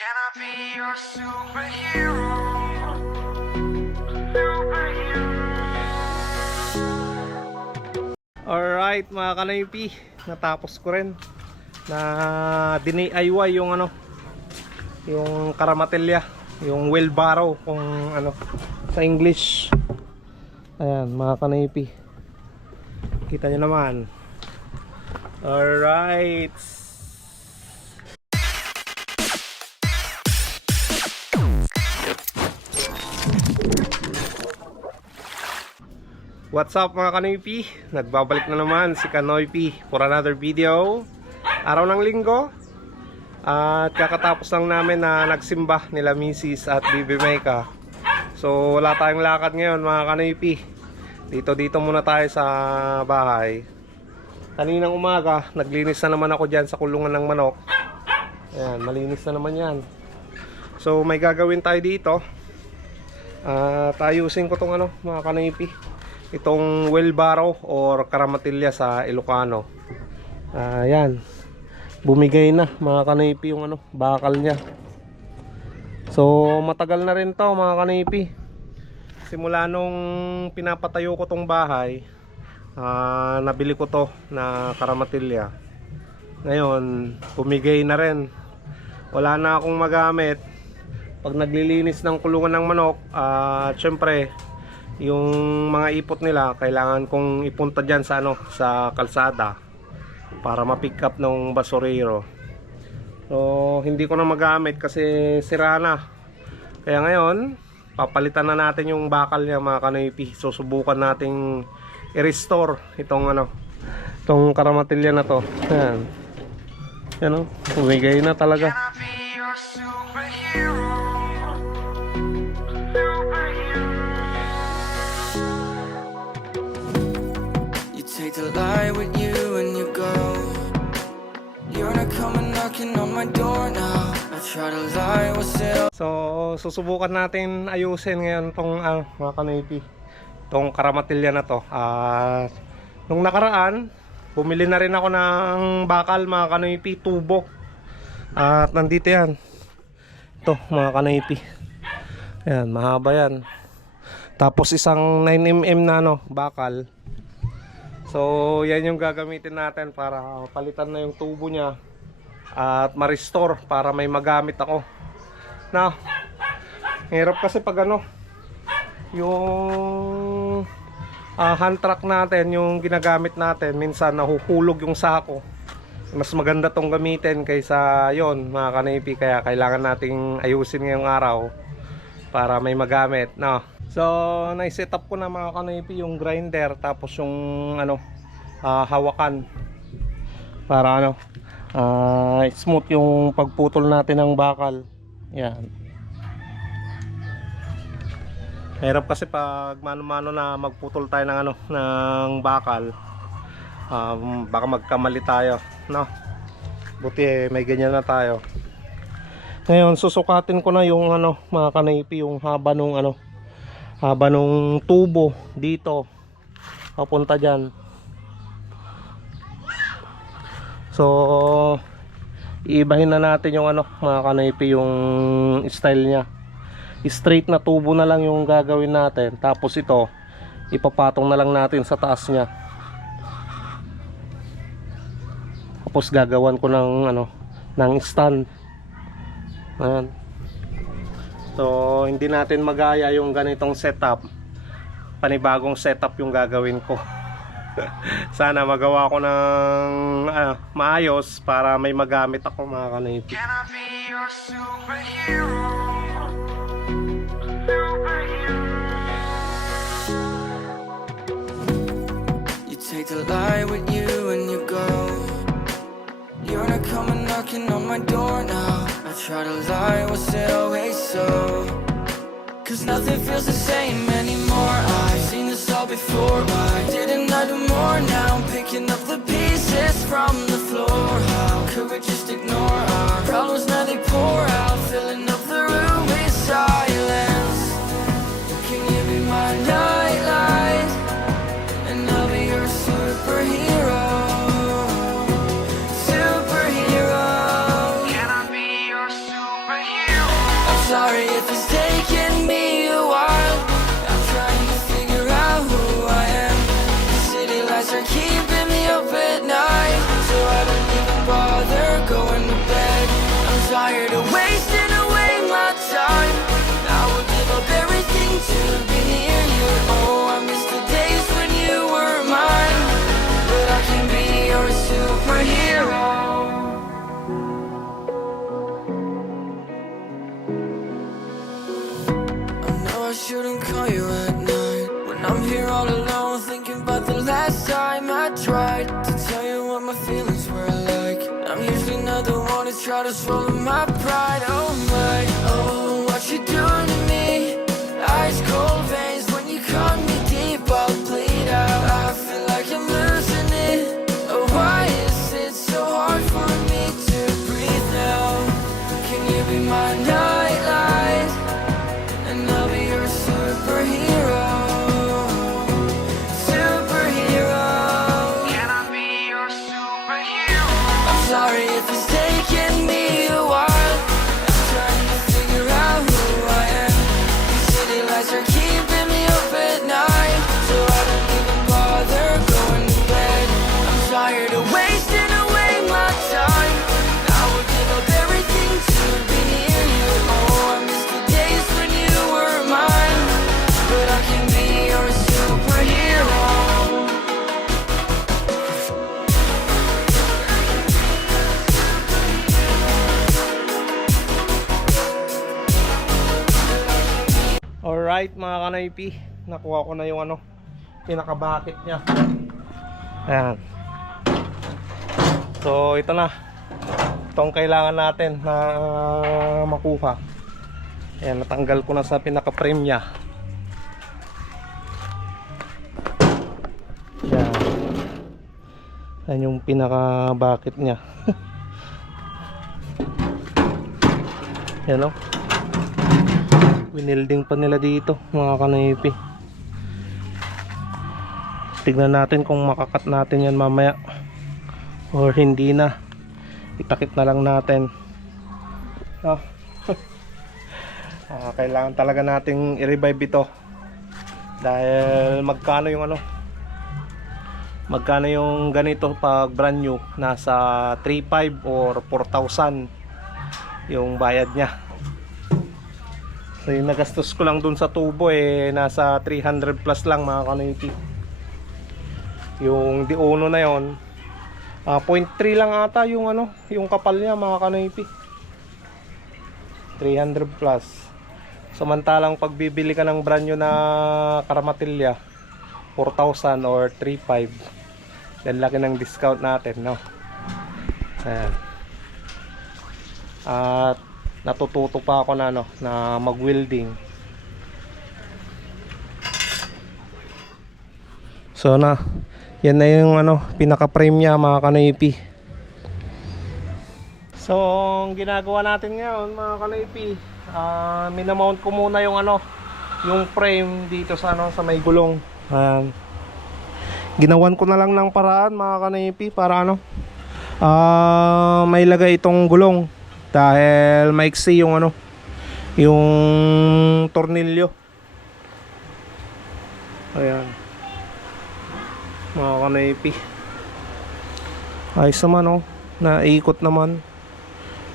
Can I be your superhero? Superhero. Alright mga kanaypi, natapos ko rin na DIY yung yung karamatelya, yung wheelbarrow kung sa English. Ayan mga kanaypi, kita nyo naman. Alright, what's up mga Kanoypi? Nagbabalik na naman si Kanoypi for another video. Araw ng linggo. At kakatapos lang namin na nagsimba nila Mrs. at Bibi Maika. So wala tayong lakad ngayon mga Kanoypi. Dito muna tayo sa bahay. Kaninang umaga naglinis na naman ako dyan sa kulungan ng manok. Ayan, malinis na naman yan. So may gagawin tayo dito. Ayusin ko tong mga Kanoypi, itong wheelbarrow or karamatilya sa Ilocano. Ayan, bumigay na mga Kanoypi yung bakal nya. So matagal na rin to mga Kanoypi. Simula nung pinapatayo ko tong bahay, nabili ko to na karamatilya. Ngayon bumigay na rin, wala na akong magamit pag naglilinis ng kulungan ng manok. Syempre yung mga ipot nila kailangan kong ipunta dyan sa sa kalsada para ma-pick up ng basurero. So hindi ko na magamit kasi sira na. Kaya ngayon papalitan na natin yung bakal niya mga Kanoypi. Susubukan nating i-restore itong itong karamatilya na to. Ayan, yan bumigay na talaga. Can I be your superhero? Take the light with you when you go. You're not coming knocking on my door now. I try to lie, what's it? So susubukan natin ayusin ngayon tong mga Kanoypi, tong karamatilya na to. Nung nakaraan bumili na rin ako ng bakal mga Kanoypi, tubo. At nandito yan, ito mga Kanoypi. Ayan, mahaba yan. Tapos isang 9mm na bakal. So yan yung gagamitin natin para palitan na yung tubo niya at ma-restore para may magamit ako. Na hirap kasi pag yung hand truck natin, yung ginagamit natin, minsan nahuhulog yung sako. Mas maganda tong gamitin kaysa yon mga Kanoypi. Kaya kailangan nating ayusin ngayong araw para may magamit. No. So nai-set up ko na mga Kanoypi yung grinder, tapos yung hawakan para smooth yung pagputol natin ng bakal. Yan. Hirap kasi pag mano-mano na magputol tayo ng ng bakal. Baka magkamali tayo, no? Buti may ganyan na tayo. Ngayon susukatin ko na yung mga Kanoypi, yung haba nung haba nung tubo dito papunta dyan. So iibahin na natin yung mga Kanoypi, yung style nya. Straight na tubo na lang yung gagawin natin, tapos ito ipapatong na lang natin sa taas nya. Tapos gagawan ko ng stand. Ayan. So hindi natin magaya yung ganitong setup. Panibagong setup yung gagawin ko. Sana magawa ko ng maayos para may magamit ako mga Kanoypi. Can I be your superhero? You take the light with you when you go. You're not coming knocking on my door now. I try to lie, was it always so? Cause nothing feels the same anymore. I've seen this all before. Why didn't I do more? Now I'm picking up the pieces from the floor. How could we just ignore our problems? Now they pour out, filling up the room with silence. Can you be my nightlight? And I'll be your superhero. Superhero. Can I be your superhero? sorry if it's taken me a while. I'm trying to figure out who I am. The city lights are keeping me up at night, so I don't even bother going to bed. I'm tired of wasting away my time. I would give up everything to be near you. Oh, I miss the days when you were mine, but I can be your superhero. I shouldn't call you at night when I'm here all alone, thinking about the last time I tried to tell you what my feelings were like. I'm usually not the one to try to swallow my pride. Oh my, oh, what you doing to me? Ice cold veins when you cut me deep, I'll bleed out. I feel like I'm losing it. Oh, why is it so hard for me to breathe now? Can you be my nightlight? And I'll be your superhero. Superhero. Can I be your superhero? I'm sorry if it's taken me a while. I'm trying to figure out who I am. These city lights are keeping me up at night, so I don't even bother going to bed. I'm tired of wasting away my time. I would give up everything to be near you. Oh, I miss the days when you were mine, but I can be your superhero. Alright mga kanaypi, nakuha ko na yung ano, pinakabakit niya. Ayan. So ito na, itong kailangan natin na makuha. Ayan, natanggal ko na sa pinaka-frame niya. Ayan. Ayan yung pinaka-bakit niya. Ayan o. Winilding pa nila dito mga kanaypi. Tignan natin kung makakat natin yan mamaya or hindi na. Itakip na lang natin. Kailangan talaga nating i-revive ito dahil magkano yung ano, magkano yung ganito pag brand new, nasa 3,500 or 4,000 yung bayad nya. So yung nagastos ko lang dun sa tubo nasa 300 plus lang mga kanaypi. Yung di-uno na yon, 0.3 lang ata yung ano, yung kapal niya mga kanaypi. 300 plus. Samantalang pag bibili ka ng brand new na karamatilya, 4,000 or 3,500. Yan laki ng discount natin, no? Ayan. At natututo pa ako na ano, na mag-welding. So yan na yung ano, pinaka-frame niya mga kanaypi. So ang ginagawa natin ngayon mga kanaypi, minamount ko muna yung ano, yung frame dito sa ano, sa may gulong. Ayan. Ginawan ko na lang ng paraan mga kanaypi para ano, may lagay itong gulong dahil maiksi yung ano, yung tornilyo. Ayan mga kanaypi, ayos naman oh, naikot naman,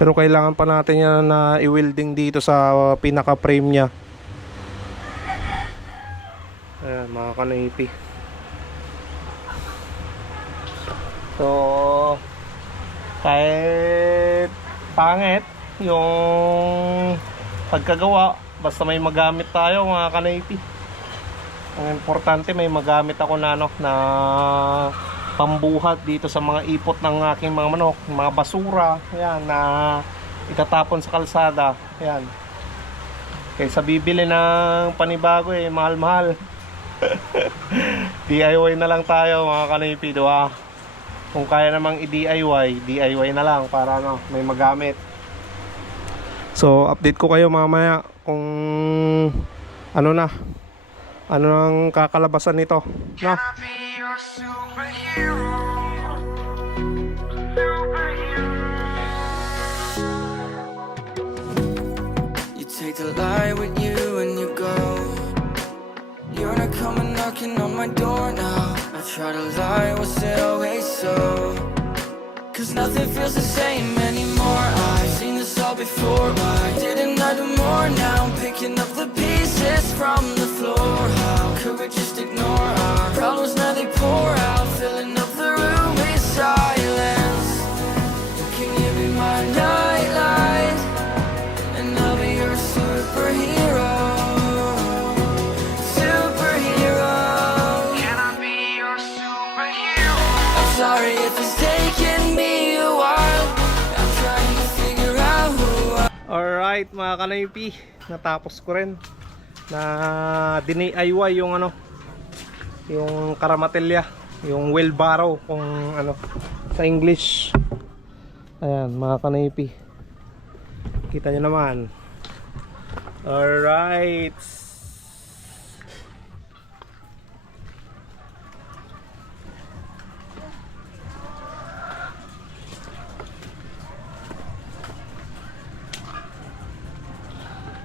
pero kailangan pa natin yan na i-welding dito sa pinaka frame nya. Ayan mga kanaypi. So kahit pangit yung pagkagawa, basta may magamit tayo mga kanaypi. Ang importante may magamit ako na ano, na pambuhat dito sa mga ipot ng aking mga manok, mga basura, ayan, na itatapon sa kalsada. Ayan. Kaysa bibili ng panibago mahal-mahal. DIY na lang tayo mga kanaypi, diba? Kung kaya namang i-DIY, DIY na lang para ano, may magamit. So update ko kayo mamaya kung ano na, ano ang kakalabasan nito, no? take the light with you when you go. You're not coming knocking on my door now. I try to lie, was it always so? Cause nothing feels the same anymore. I've seen this all before. Why didn't I do more? Now I'm picking up the pieces from the floor. How could we just ignore our problems? Now they pour out, filling up the room with silence. Can you be my nightlight? And I'll be your superhero. Superhero. Can I be your superhero? I'm sorry if it's taking me a while. I'm trying to figure out who I am. Alright mga kanaypi, natapos ko rin na DIY yung ano, yung karamatelya, yung wheelbarrow kung ano sa English. Ayan mga kanaypi, kita nyo naman. Alright,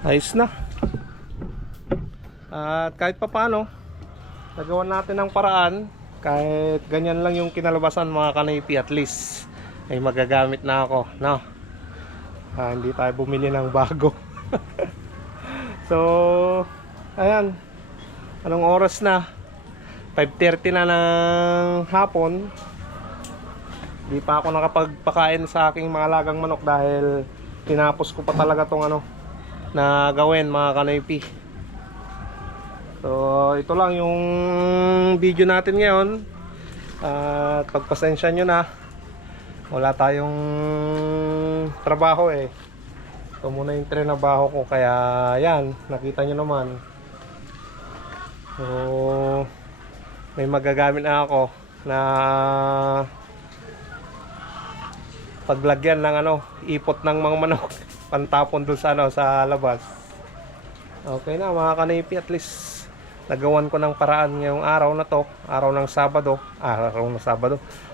ayos na. At kahit papano nagawan natin ng paraan, kahit ganyan lang yung kinalabasan mga kanaypi, at least ay magagamit na ako, no? Hindi tayo bumili ng bago. So ayan, anong oras na? 5:30 na ng hapon. Di pa ako nakapagpakain sa aking mga alagang manok dahil tinapos ko pa talaga tong ano na gawin mga kanaypi. So ito lang yung video natin ngayon. At pagpasensya nyo na, wala tayong trabaho eh. Ito muna yung trinabaho ko, kaya yan, nakita nyo naman. So may magagamit na ako na paglagyan ng ano, ipot ng mga manok, pantapon dun sa ano, sa labas. Okay na mga kanaypi, at least nagawan ko ng paraan ngayong araw na to, araw ng Sabado,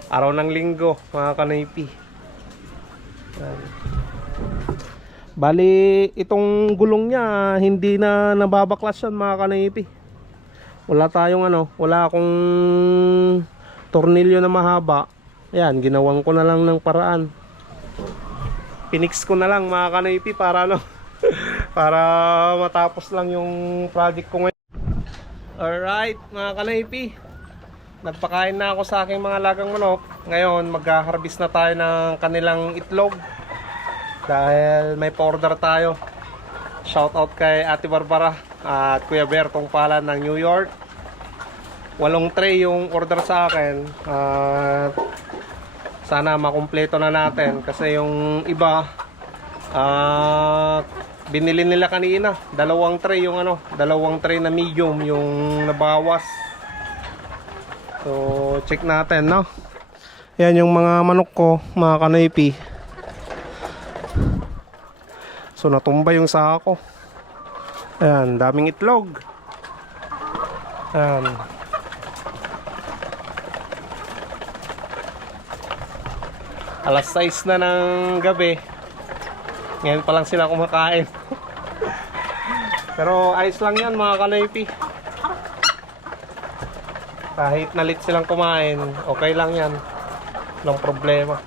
araw ng Linggo mga kanaypi. Bali itong gulong niya hindi na nababaklas yan mga kanaypi. Wala tayong ano, wala akong tornilyo na mahaba. Ayan, ginawan ko na lang ng paraan. Pinix ko na lang mga kanaypi para ano para matapos lang yung project ko ngayon. Alright mga kanaypi, nagpakain na ako sa aking mga alagang manok. Ngayon mag-harvest na tayo ng kanilang itlog dahil may pa-order tayo. Shout out kay Ate Barbara at Kuya Bertong Pala ng New York. 8 tray yung order sa akin. Sana makumpleto na natin kasi yung iba binili nila kanina, 2 tray yung ano, 2 tray na medium yung nabawas. So check natin, no? Yan yung mga manok ko mga kanaypi. So natumba yung sako. Ayan, daming itlog. Ayan. Alas 6 na ng gabi. Ngayon pa lang sila kumakain. Pero ayos lang yan mga kanaypi. Kahit nalit silang kumain, okay lang yan. Walang problema.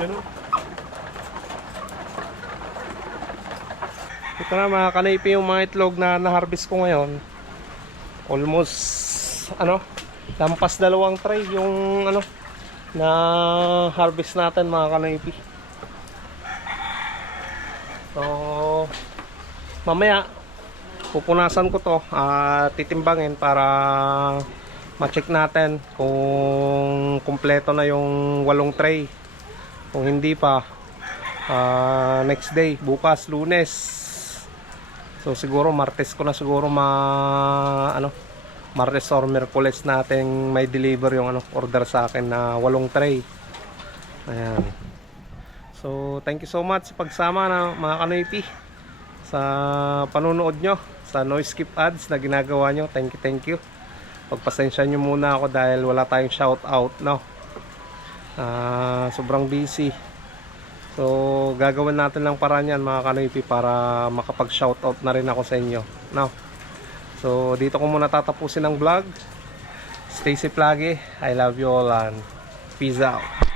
Yan o. Ito na mga kanipi yung mga itlog na na-harvest ko ngayon. Almost lampas 2 tray yung na harvest natin mga kanipi. So mamaya pupunasan ko to at titimbangin para ma-check natin kung kumpleto na yung 8 tray. Kung hindi pa, next day, bukas Lunes. So siguro Martes ko na siguro Martes or Miyerkules natin may deliver yung order sa akin na 8 tray. Ayan. So thank you so much sa pagsama na mga kanipi sa panunood nyo sa no skip ads na ginagawa nyo. Thank you. Pagpasensya nyo muna ako dahil wala tayong shout out, no? Sobrang busy. So gagawin natin lang paraan yan mga kanipi para makapag shout out na rin ako sa inyo, no? So dito ko muna tatapusin ang vlog. Stay safe lagi. I love you all and peace out.